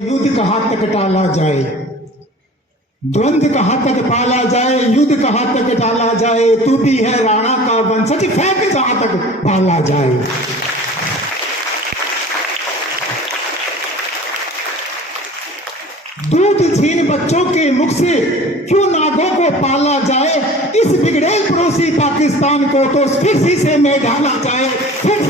युद्ध कहाँ तक टाला जाए, द्वंद्व कहाँ तक पाला जाए, युद्ध कहाँ तक टाला जाए, तू भी है राणा का वंशज, फेंक जहां तक पाला जाए। दूध छीन बच्चों के मुख से क्यों नागों को पाला जाए, इस बिगड़ेल पड़ोसी पाकिस्तान को तो फिर शीशे में ढाला जाए, फिर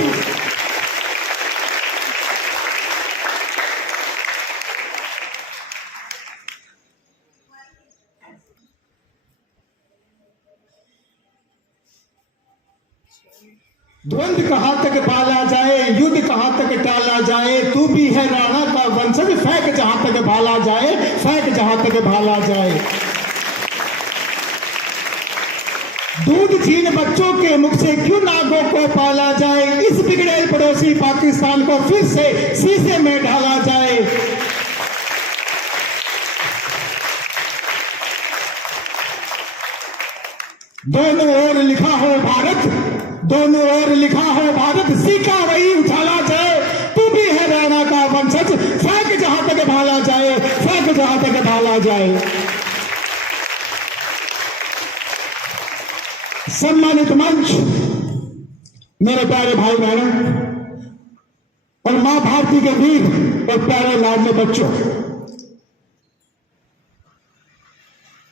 द्वंद्व कहाँ तक पाला जाए, युद्ध कहाँ तक टाला जाए, तू भी है राणा का वंशज, फेंक जहां तक भाला जाए, फेंक जहां तक भाला जाए। दूध छीन बच्चों के मुख से क्यों नागों को पाला जाए, इस बिगड़े पड़ोसी पाकिस्तान को फिर से शीशे में ढाला जाए। दोनों ओर लिखा हो भारत, दोनों ओर लिखा हो भारत, सीखा वही उछाला जाए, तू भी है राणा का वंशज, फेंक जहां तक भाला जाए, फेंक जहां तक भाला जाए। सम्मानित मंच, मेरे प्यारे भाई बहनों और मां भारती के वीर और प्यारे लाडले बच्चों,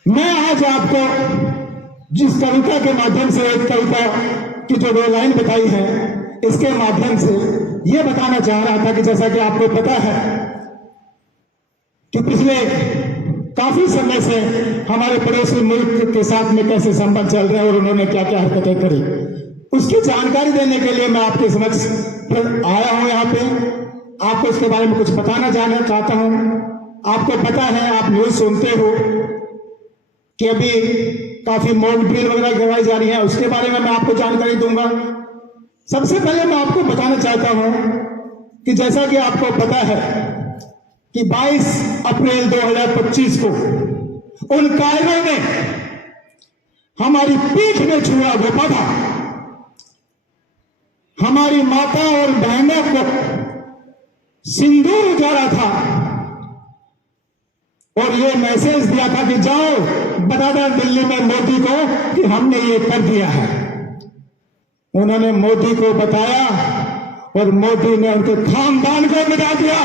मैं आज आपको जिस कविता के माध्यम से, एक कविता की जो 2 लाइन बताई है, इसके माध्यम से यह बताना चाह रहा था कि जैसा कि आपको पता है कि पिछले काफी समय से हमारे पड़ोसी मुल्क के साथ में कैसे संबंध चल रहे हैं और उन्होंने क्या क्या हरकतें करी, उसकी जानकारी देने के लिए मैं आपके समक्ष आया हूं। यहाँ पे आपको इसके बारे में कुछ बताना जानना चाहता हूं। आपको पता है, आप न्यूज सुनते हो कि अभी काफी मॉक ड्रिल वगैरह करवाई जा रही है, उसके बारे में मैं आपको जानकारी दूंगा। सबसे पहले मैं आपको बताना चाहता हूं कि जैसा कि आपको पता है कि 22 अप्रैल 2025 को उन कायरों ने हमारी पीठ में छुरा घोपा था, हमारी माता और बहनों को सिंदूर उजाड़ा था और ये मैसेज दिया था कि जाओ बता दो दिल्ली में मोदी को कि हमने ये कर दिया है। उन्होंने मोदी को बताया और मोदी ने उनके खानदान को मिटा दिया।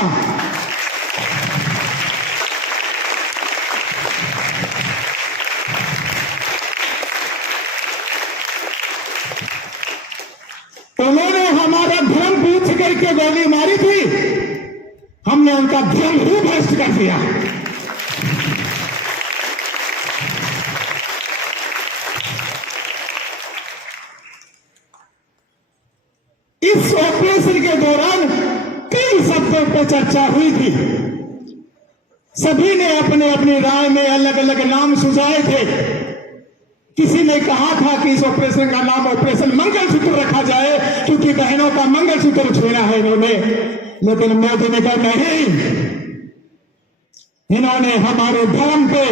उन्होंने हमारा धर्म पूछ करके गोली मारी थी, हमने उनका धर्म ही भ्रष्ट कर दिया। इस ऑपरेशन के दौरान कई शब्दों पर चर्चा हुई थी, सभी ने अपने अपनी राय में अलग अलग नाम सुझाए थे। किसी ने कहा था कि इस ऑपरेशन का नाम ऑपरेशन मंगलसूत्र रखा जाए क्योंकि बहनों का मंगलसूत्र छीना है इन्होंने, लेकिन मोदी ने कहा नहीं, इन्होंने हमारे धर्म पे,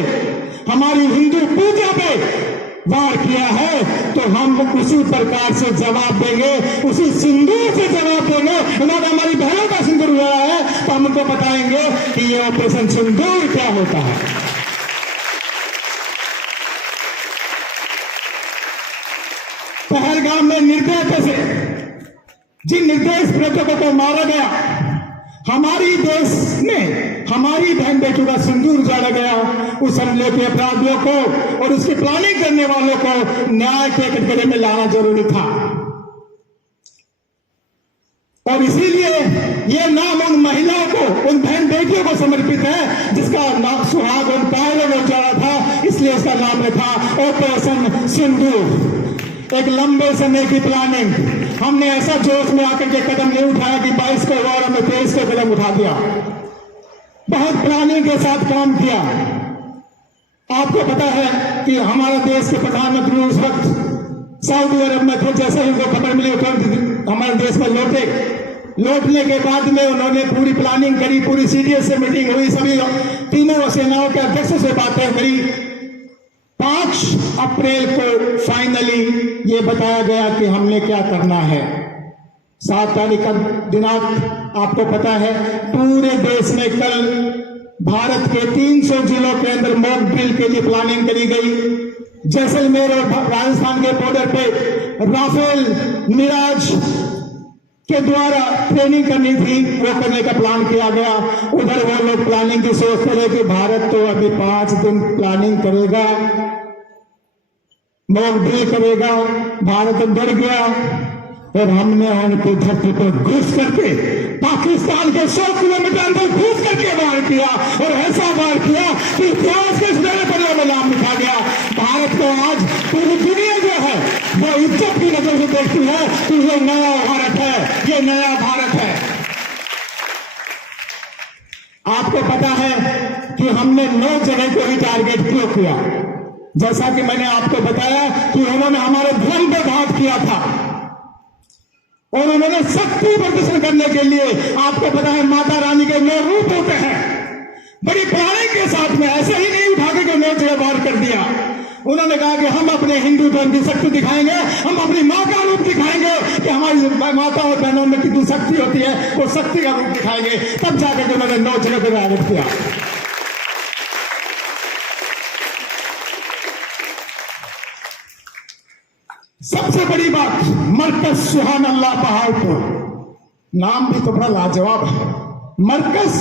हमारी हिंदू पूजा पे वार किया है तो हम उसी प्रकार से जवाब देंगे, उसी सिंदूर से जवाब देंगे। उन्होंने हमारी बहनों का सिंदूर हुआ है तो हम उनको बताएंगे कि ये ऑपरेशन सिंदूर क्या होता है। पहलगाम में निर्दयता से जिन निर्दोष पर्यटकों को मारा गया, हमारी देश में हमारी बहन बेटियों का सिंदूर उजाड़ा गया, उस हमले के अपराधियों को और उसकी प्लानिंग करने वालों को न्याय के कटघरे में लाना जरूरी था। और इसीलिए ये नाम उन महिलाओं को, उन बहन बेटियों को समर्पित है जिसका नाम सुहाग उन कायरों ने उजाड़ा था, इसलिए उसका नाम रखा ऑपरेशन सिंदूर। एक लंबे समय की प्लानिंग, हमने ऐसा जोश में आकर के कदम नहीं उठाया कि 22 को और हमने 23 को कदम उठा दिया, बहुत प्लानिंग के साथ काम किया। आपको पता है कि हमारा देश के प्रधानमंत्री उस वक्त सऊदी अरब में थे, जैसे ही उनको खबर मिली हमारे देश में लौटे। लौटने के बाद में उन्होंने पूरी प्लानिंग करी, पूरी सीडीएस से मीटिंग हुई, सभी तीनों सेनाओं के अध्यक्षों से बातें करी। 5 अप्रैल को फाइनली ये बताया गया कि हमने क्या करना है। 7 तारीख का दिनांक आपको पता है, पूरे देश में कल भारत के 300 जिलों के अंदर मॉक ड्रिल के लिए प्लानिंग करी गई। जैसलमेर और राजस्थान के बॉर्डर पे राफेल मिराज के द्वारा ट्रेनिंग करनी थी, वो करने का प्लान किया गया। उधर वो लोग प्लानिंग की सोच रहे कि भारत तो अभी 5 दिन प्लानिंग करेगा, मॉक ड्रिल करेगा, भारत डर गया और हमने उनकी धरती पर घुस करके पाकिस्तान के 100 किलोमीटर अंदर घुस करके वार किया और ऐसा वार किया कि इतिहास के सुनहरे पन्नों में नाम लिखा गया। भारत को आज पूरी दुनिया जो है वो इज्जत की नजर से देखती है कि ये नया भारत है, ये नया भारत है। आपको पता है कि हमने 9 जगह को ही टारगेट क्यों किया? जैसा कि मैंने आपको बताया कि उन्होंने हमारे धर्म पर घात किया था और उन्होंने शक्ति प्रदर्शन करने के लिए, आपको पता है माता रानी के 9 रूप होते हैं, बड़ी प्लानिंग के साथ में ऐसे ही नहीं उठा के 9 जगह वार कर दिया। उन्होंने कहा कि हम अपने हिंदू धर्म की शक्ति दिखाएंगे, हम अपनी माँ का रूप दिखाएंगे कि हमारी माता और बहनों में कितनी शक्ति होती है, वो शक्ति का रूप दिखाएंगे। तब जाकर उन्होंने 9 जगह पर टारगेट किया। सबसे बड़ी बात, मरकज सुहान अल्लाह बहावलपुर, नाम भी तो बड़ा लाजवाब है, मरकज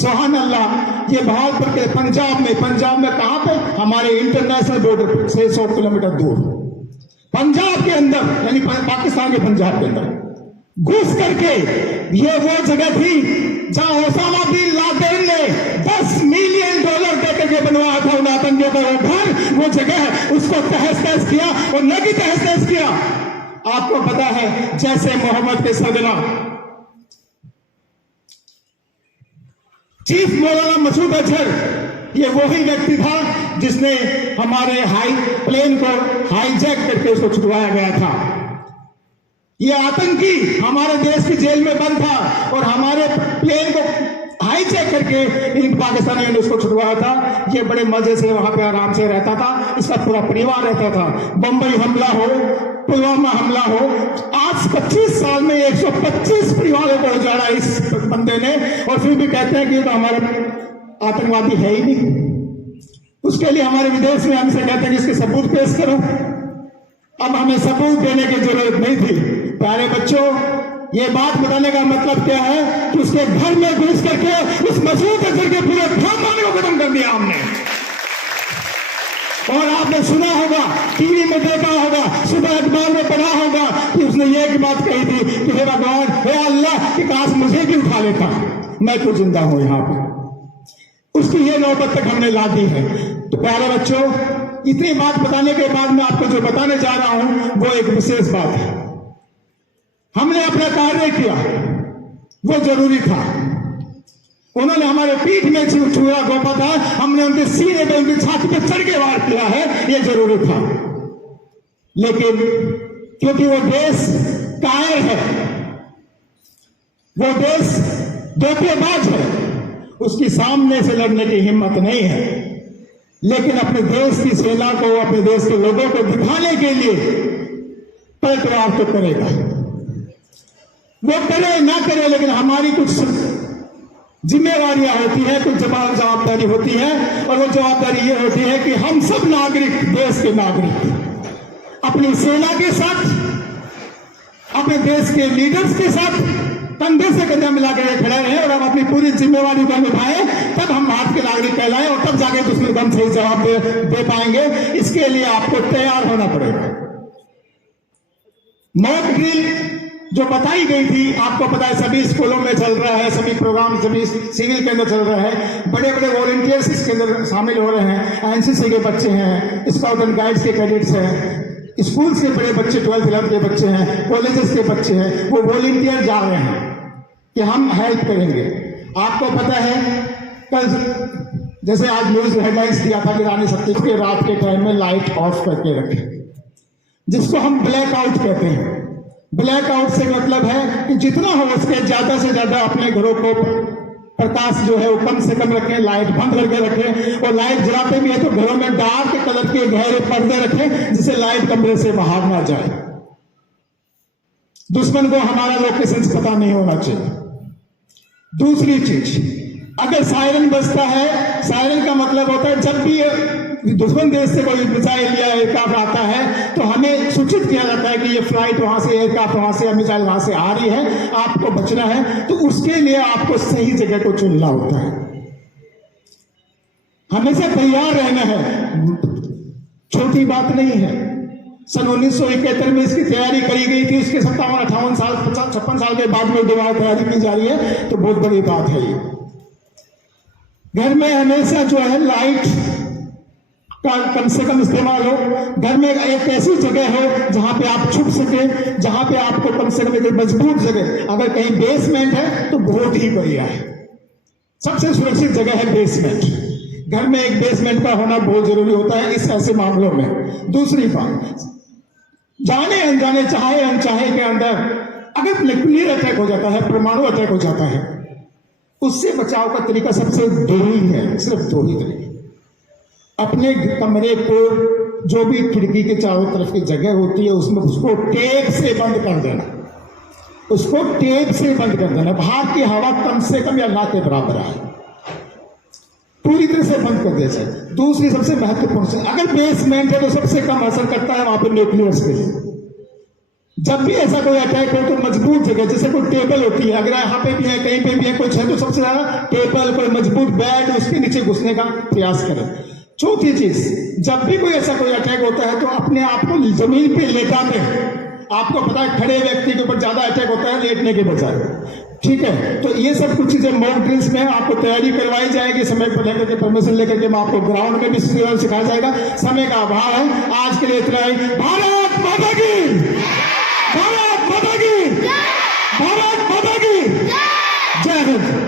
सुहान अल्लाह। ये बहावलपुर के पंजाब में कहां पे? हमारे इंटरनेशनल बॉर्डर पे 600 किलोमीटर दूर पंजाब के अंदर, यानी पाकिस्तान के पंजाब के अंदर घुस करके, ये वो जगह थी जहां ओसामा बिन लादेन ने $10 मिलियन देकर के बनवाया था उन आतंकियों का वो घर, वो जगह, उसको तहस तहस किया और न कि तहस तहस किया। आपको पता है जैसे मोहम्मद के सरगना चीफ मौलाना मसूद अजहर, ये वही व्यक्ति था जिसने हमारे हाई प्लेन को हाईजैक करके उसको छुड़वाया गया था। ये आतंकी हमारे देश की जेल में बंद था और हमारे प्लेन को हाईजैक करके इन पाकिस्तानियों ने उसको छुड़वाया था। ये बड़े मजे से वहां पे आराम से रहता था, इसका पूरा परिवार रहता था। बंबई हमला हो, पुलवामा हमला हो, आज 25 साल में 125 परिवारों को उजाड़ा इस बंदे ने, और फिर भी कहते हैं कि तो हमारे आतंकवादी है ही नहीं। उसके लिए हमारे विदेश में हमसे कहते हैं कि इसके सबूत पेश करो। अब हमें सबूत देने की जरूरत नहीं थी। प्यारे बच्चों, ये बात बताने का मतलब क्या है कि उसके घर में घुस करके उस मसूद अजहर के पूरे खानदान को खत्म कर दिया हमने। और आपने सुना होगा, टीवी में देखा होगा, सुबह अखबार में पढ़ा होगा कि उसने ये एक बात कही थी कि हे भगवान, हे अल्लाह, कि काश मुझे भी उठा लेता, मैं तो जिंदा हूं यहां पर। उसकी ये नौबत तक हमने ला दी है। तो प्यारे बच्चों, इतनी बात बताने के बाद मैं आपको जो बताने जा रहा हूं वो एक विशेष बात है। हमने अपना कार्य किया, वो जरूरी था। उन्होंने हमारे पीठ में छुरा घोंपा था, हमने उनके सीने पे, उनकी छाती पे चढ़ के वार किया है, ये जरूरी था। लेकिन क्योंकि वो देश कायर है, वो देश धोखेबाज है, उसकी सामने से लड़ने की हिम्मत नहीं है। लेकिन अपने देश की सेना को, अपने देश के लोगों को दिखाने के लिए पलटवार तो करेगा। वो करे ना करे, लेकिन हमारी कुछ जिम्मेवारियां होती है, कुछ जवाबदारी होती है, और वो जवाबदारी ये होती है कि हम सब नागरिक, देश के नागरिक, अपनी सेना के साथ, अपने देश के लीडर्स के साथ कंधे से कंधा मिलाकर खड़े रहे और हम अपनी पूरी जिम्मेवारी को निभाएं, तब हम भारत के नागरिक कहलाएं और तब जाके दुश्मन को हम सही जवाब दे पाएंगे। इसके लिए आपको तैयार होना पड़ेगा। मॉक ड्रिल जो बताई गई थी, आपको पता है सभी स्कूलों में चल रहा है, सभी प्रोग्राम सभी सिविल के अंदर चल रहा है। बड़े बड़े वॉलंटियर्स इसके अंदर शामिल हो रहे हैं, एनसीसी के बच्चे हैं, स्काउट एंड गाइड्स के कैडेट्स हैं, स्कूल से बड़े बच्चे, 12th 11th के बच्चे हैं, कॉलेजेस के बच्चे हैं, वो वॉलंटियर जा रहे हैं कि हम हेल्प करेंगे। आपको पता है कल जैसे आज न्यूज हेडलाइंस दिया था कि रानी सत्ती के रात के टाइम में लाइट ऑफ करके रखें, जिसको हम ब्लैक आउट कहते हैं। ब्लैक आउट से मतलब है कि जितना हो उसके ज्यादा से ज्यादा अपने घरों को प्रकाश जो है वो कम से कम रखें, लाइट बंद करके रखें, और लाइट जलाते भी है तो घरों में डार्क कलर के गहरे पर्दे रखें जिससे लाइट कमरे से बाहर ना जाए। दुश्मन को हमारा लोकेशन पता नहीं होना चाहिए। दूसरी चीज, अगर सायरन बजता है, सायरन का मतलब होता है जब भी दुश्मन देश से कोई मिसाइल या एयरक्राफ्ट आता है तो हमें सूचित किया जाता है कि ये फ्लाइट वहां से, एयरक्राफ्ट वहां से या मिसाइल वहां से आ रही है, आपको बचना है। तो उसके लिए आपको सही जगह को चुनना होता है, हमेशा तैयार रहना है, छोटी बात नहीं है। सन 1971 में इसकी तैयारी करी गई थी, उसके 57-58 साल 56 साल के बाद में दोबारा तैयारी की जा रही है, तो बहुत बड़ी बात है ये। घर में हमेशा जो है लाइट का कम से कम इस्तेमाल हो, घर में एक ऐसी जगह हो जहां पे आप छुप सके, जहां पे आपको कम से कम एक मजबूत जगह, अगर कहीं बेसमेंट है तो बहुत ही बढ़िया है, सबसे सुरक्षित जगह है बेसमेंट। घर में एक बेसमेंट का होना बहुत जरूरी होता है इस ऐसे मामलों में। दूसरी बात, जाने अनजाने चाहे अनचाहे के अंदर अगर न्यूक्लियर अटैक हो जाता है, परमाणु अटैक हो जाता है, उससे बचाव का तरीका सबसे दो ही है, सिर्फ दो ही तरीके। अपने कमरे को जो भी खिड़की के चारों तरफ की जगह होती है उसमें उसको टेप से बंद कर देना, उसको टेप से बंद कर देना, बाहर की हवा कम से कम या ना के बराबर आए, पूरी तरह से बंद कर दिया जाए। दूसरी सबसे महत्वपूर्ण चीज, अगर बेसमेंट है तो सबसे कम असर करता है वहां पर न्यूक्लियस पे। जब भी ऐसा कोई अटैक हो तो मजबूत जगह, जैसे कोई टेबल होती है, अगर यहाँ पे भी है कहीं पे भी है कुछ है तो सबसे ज्यादा टेबल, कोई मजबूत बेड, उसके नीचे घुसने का प्रयास करें। चौथी चीज, जब भी कोई ऐसा कोई अटैक होता है तो अपने आप को जमीन पे लेटा दें। आपको पता है खड़े व्यक्ति के ऊपर ज्यादा अटैक होता है लेटने के बजाय, ठीक है। तो ये सब कुछ चीजें मॉक ड्रिल्स में आपको तैयारी करवाई जाएगी, समय पर लेकर के परमिशन लेकर के आपको ग्राउंड में भी सिखाया जाएगा। समय का अभाव है, आज के लिए इतना ही। भारत माता की, भारत माता की, भारत माता की जय हिंद।